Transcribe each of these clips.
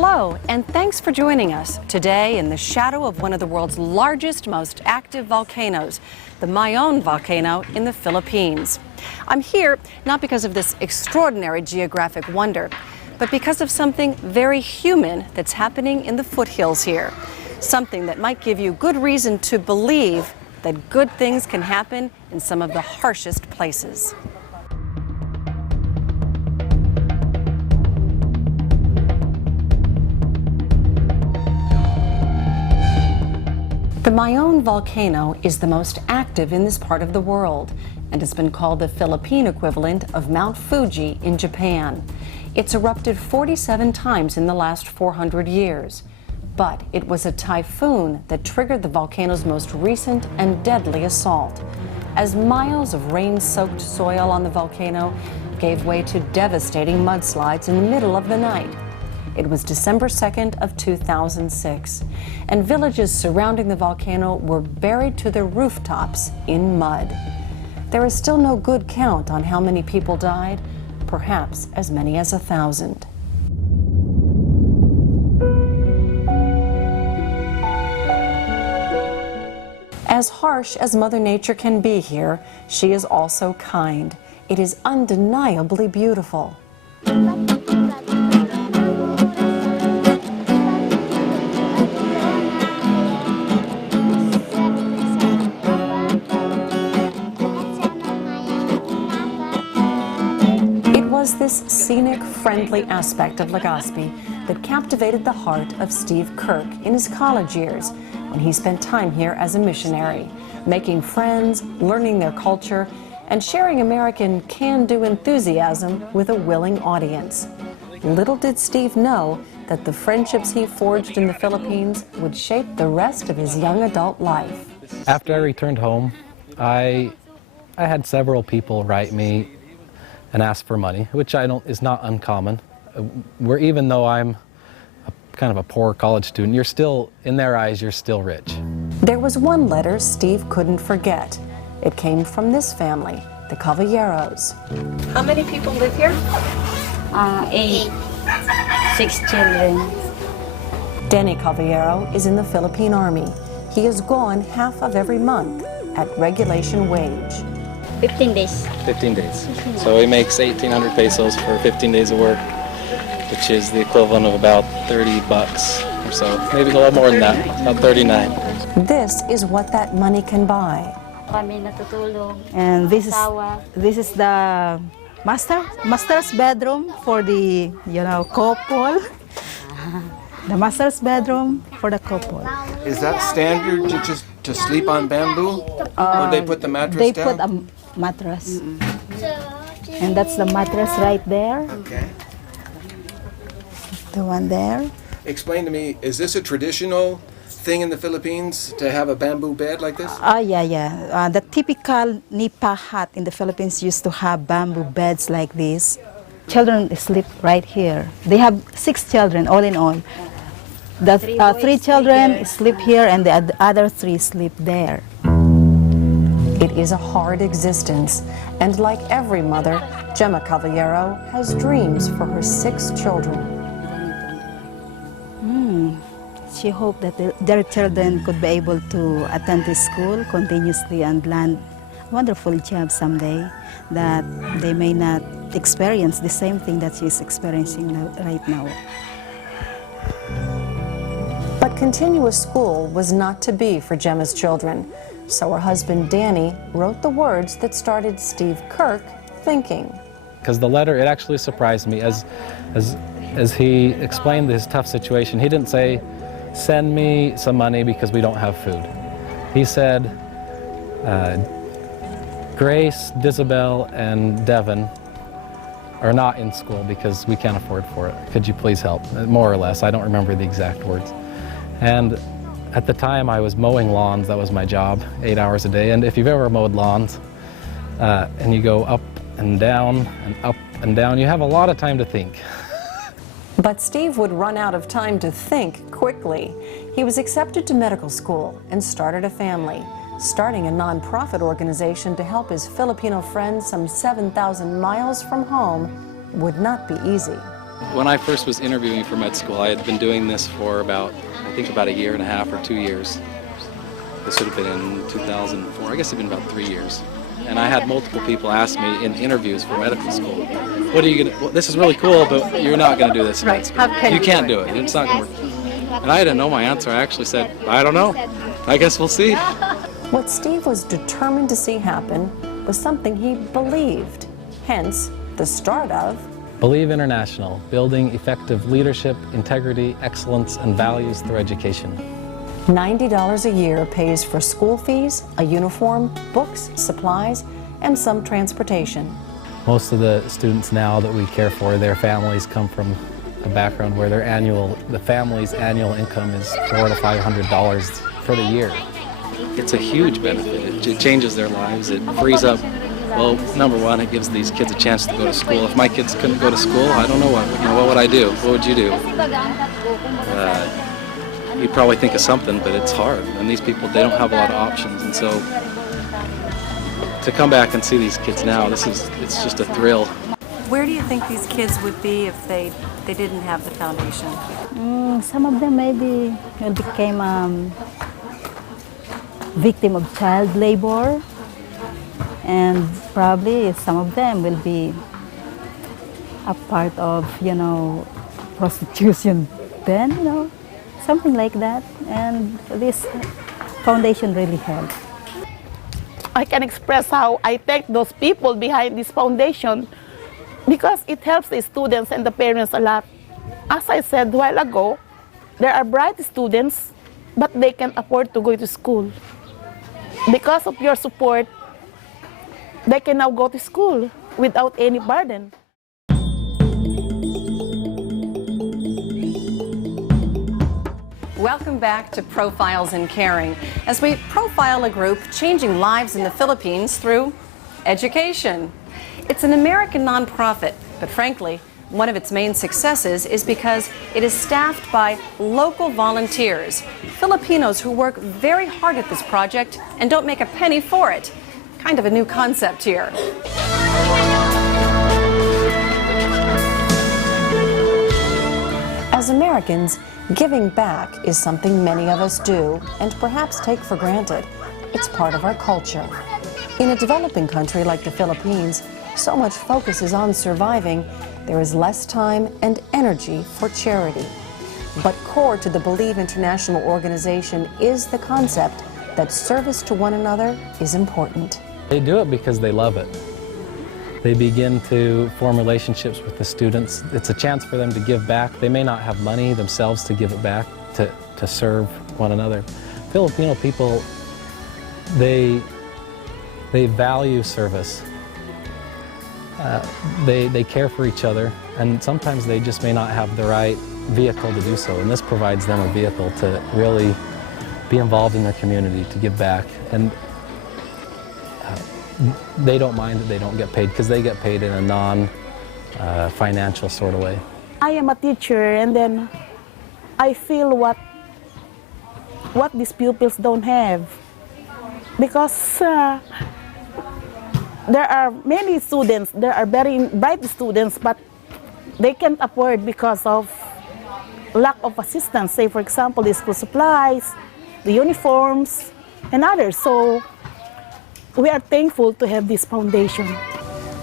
Hello, and thanks for joining us today in the shadow of one of the world's largest, most active volcanoes, the Mayon volcano in the Philippines. I'm here not because of this extraordinary geographic wonder, but because of something very human that's happening in the foothills here. Something that might give you good reason to believe that good things can happen in some of the harshest places. The Mayon volcano is the most active in this part of the world and has been called the Philippine equivalent of Mount Fuji in Japan. It's erupted 47 times in the last 400 years. But it was a typhoon that triggered the volcano's most recent and deadly assault, as miles of rain-soaked soil on the volcano gave way to devastating mudslides in the middle of the night. It was December 2nd of 2006, and villages surrounding the volcano were buried to their rooftops in mud. There is still no good count on how many people died, perhaps as many as 1,000. As harsh as Mother Nature can be here, she is also kind. It is undeniably beautiful. It was this scenic, friendly aspect of Legazpi that captivated the heart of Steve Kirk in his college years, when he spent time here as a missionary, making friends, learning their culture, and sharing American can-do enthusiasm with a willing audience. Little did Steve know that the friendships he forged in the Philippines would shape the rest of his young adult life. After I returned home, I had several people write me and ask for money, which is not uncommon. Even though I'm kind of a poor college student, you're still, in their eyes, you're still rich. There was one letter Steve couldn't forget. It came from this family, the Cavalleros. How many people live here? 8. 6 children. Denny Cavallero is in the Philippine Army. He is gone half of every month at regulation wage. 15 days. 15 days. So he makes 1,800 pesos for 15 days of work, which is the equivalent of about 30 bucks or so. Maybe a little more than that, about 39. This is what that money can buy. Kami natutulong. And this is the master's bedroom for the couple. The master's bedroom for the couple. Is that standard to sleep on bamboo? Or they put the mattress down? They put a mattress. And that's the mattress right there. Okay. The one there. Explain to me, is this a traditional thing in the Philippines to have a bamboo bed like this? Yeah. The typical nipa hut in the Philippines used to have bamboo beds like this. Children sleep right here. They have 6 children, all in all. The 3 children sleep here and the other 3 sleep there. It is a hard existence, and like every mother, Gemma Cavallero has dreams for her 6 children. She hoped that their children could be able to attend this school continuously and land a wonderful job someday, that they may not experience the same thing that she's experiencing right now. But continuous school was not to be for Gemma's children, so her husband Danny wrote the words that started Steve Kirk thinking. Because the letter, it actually surprised me as he explained his tough situation. He didn't say, send me some money because we don't have food. He said, Grace, Disabel, and Devin are not in school because we can't afford for it. Could you please help? More or less. I don't remember the exact words. And at the time I was mowing lawns. That was my job, 8 hours a day. And if you've ever mowed lawns and you go up and down and up and down, you have a lot of time to think. But Steve would run out of time to think quickly. He was accepted to medical school and started a family, starting a nonprofit organization to help his Filipino friends some 7,000 miles from home would not be easy. When I first was interviewing for med school, I had been doing this for about a year and a half or 2 years. This would have been in 2004. I guess it'd been about 3 years. And I had multiple people ask me in interviews for medical school, what are you going to, well, this is really cool, but you're not going to do this in med school. How can you can't do it. It's not going to work. And I didn't know my answer. I actually said, I don't know. I guess we'll see. What Steve was determined to see happen was something he believed, hence the start of Believe International, building effective leadership, integrity, excellence, and values through education. $90 a year pays for school fees, a uniform, books, supplies, and some transportation. Most of the students now that we care for, their families come from a background where the family's annual income is $400 to $500 for the year. It's a huge benefit. It changes their lives. It frees up, well, number one, it gives these kids a chance to go to school. If my kids couldn't go to school, I don't know what would I do? What would you do? You'd probably think of something, but it's hard. And these people, they don't have a lot of options. And so to come back and see these kids now, it's just a thrill. Where do you think these kids would be if they didn't have the foundation? Some of them maybe will become victim of child labor, and probably some of them will be a part of, prostitution then, something like that. And this foundation really helped. I can express how I thank those people behind this foundation because it helps the students and the parents a lot. As I said a while ago, there are bright students, but they can't afford to go to school. Because of your support, they can now go to school without any burden. Welcome back to Profiles in Caring, as we profile a group changing lives in the Philippines through education. It's an American nonprofit, but frankly, one of its main successes is because it is staffed by local volunteers, Filipinos who work very hard at this project and don't make a penny for it. Kind of a new concept here. As Americans, giving back is something many of us do and perhaps take for granted. It's part of our culture. In a developing country like the Philippines, so much focus is on surviving, there is less time and energy for charity. But core to the Believe International organization is the concept that service to one another is important. They do it because they love it. They begin to form relationships with the students. It's a chance for them to give back. They may not have money themselves to give it back, to serve one another. Filipino people, they value service. They care for each other, and sometimes they just may not have the right vehicle to do so, and this provides them a vehicle to really be involved in their community, to give back. And they don't mind that they don't get paid because they get paid in a non-financial sort of way. I am a teacher, and then I feel what these pupils don't have, because there are many students, there are very bright students, but they can't afford because of lack of assistance. Say, for example, the school supplies, the uniforms, and others. So we are thankful to have this foundation.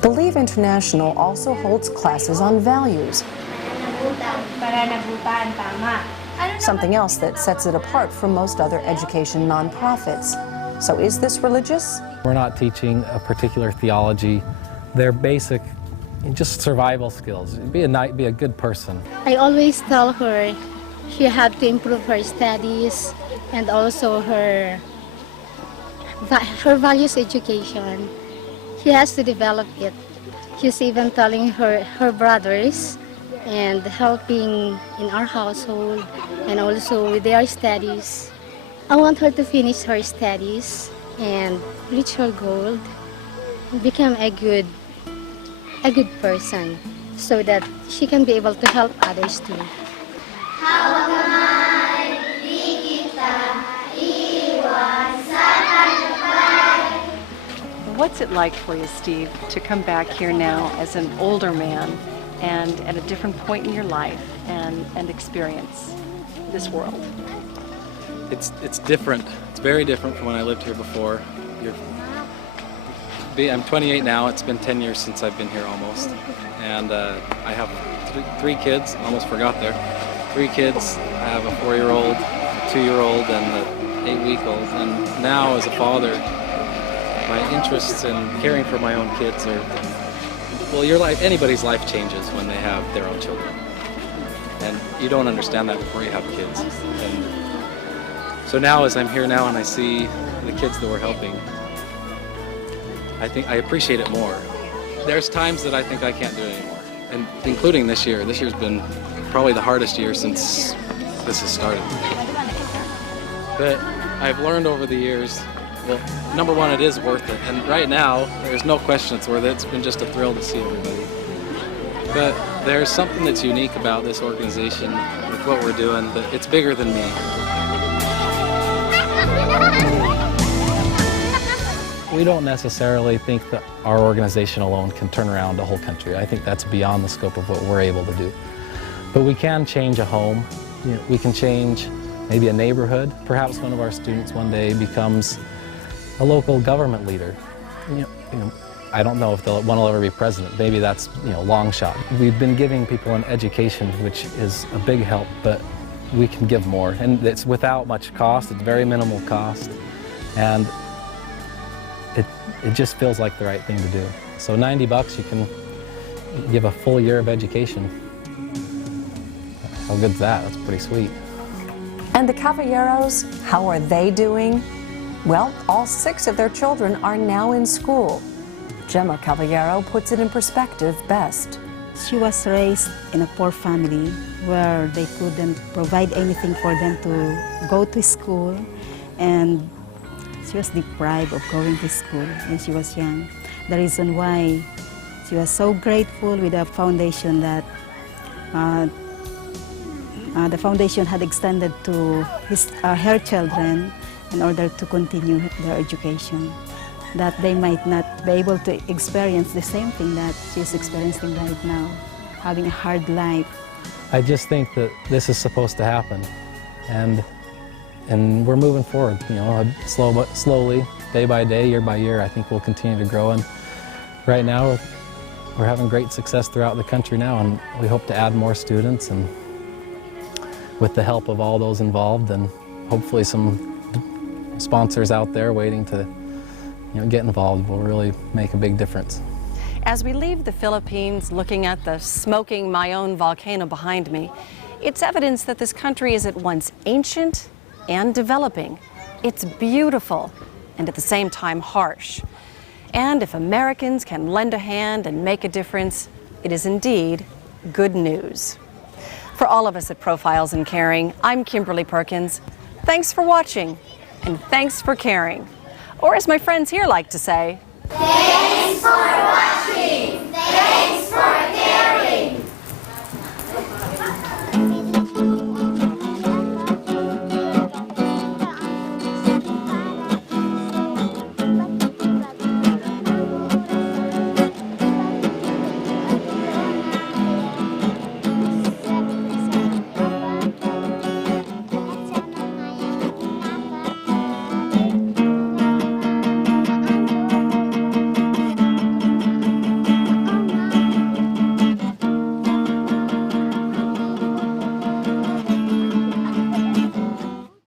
Believe International also holds classes on values, something else that sets it apart from most other education nonprofits. So is this religious? We're not teaching a particular theology. They're basic, just survival skills. Be a good person. I always tell her she had to improve her studies and also her values education. She has to develop it. She's even telling her brothers and helping in our household and also with their studies. I want her to finish her studies and reach her goal and become a good person so that she can be able to help others too. What's it like for you, Steve, to come back here now as an older man and at a different point in your life and experience this world? It's different. It's very different from when I lived here before. I'm 28 now. It's been 10 years since I've been here almost. And I have three kids. Almost forgot there. 3 kids. I have a 4-year-old, a 2-year-old, and an 8-week-old. And now as a father, my interests in caring for my own kids are, well, anybody's life changes when they have their own children. And you don't understand that before you have kids. And so now as I'm here now and I see the kids that we're helping, I think I appreciate it more. There's times that I think I can't do it anymore, and including this year. This year's been probably the hardest year since this has started. But I've learned over the years, well, number one, it is worth it. And right now, there's no question it's worth it. It's been just a thrill to see everybody. But there's something that's unique about this organization with what we're doing, that it's bigger than me. We don't necessarily think that our organization alone can turn around a whole country. I think that's beyond the scope of what we're able to do. But we can change a home. We can change maybe a neighborhood. Perhaps one of our students one day becomes a local government leader. I don't know if one will ever be president. Maybe that's long shot. We've been giving people an education, which is a big help, but we can give more. And it's without much cost. It's very minimal cost. And it just feels like the right thing to do. So $90, you can give a full year of education. How good's that? That's pretty sweet. And the Caballeros, how are they doing? Well, all 6 of their children are now in school. Gemma Caballero puts it in perspective best. She was raised in a poor family where they couldn't provide anything for them to go to school, and she was deprived of going to school when she was young. The reason why she was so grateful with the foundation that the foundation had extended to her children in order to continue their education, that they might not be able to experience the same thing that she's experiencing right now, having a hard life. I just think that this is supposed to happen, and we're moving forward, slowly, day by day, year by year. I think we'll continue to grow, and right now we're having great success throughout the country now, and we hope to add more students, and with the help of all those involved, and hopefully some sponsors out there waiting to get involved, will really make a big difference. As we leave the Philippines, looking at the smoking Mayon volcano behind me, it's evidence that this country is at once ancient and developing. It's beautiful and at the same time harsh. And if Americans can lend a hand and make a difference, it is indeed good news. For all of us at Profiles in Caring, I'm Kimberly Perkins. Thanks for watching, and thanks for caring. Or as my friends here like to say, thanks for watching.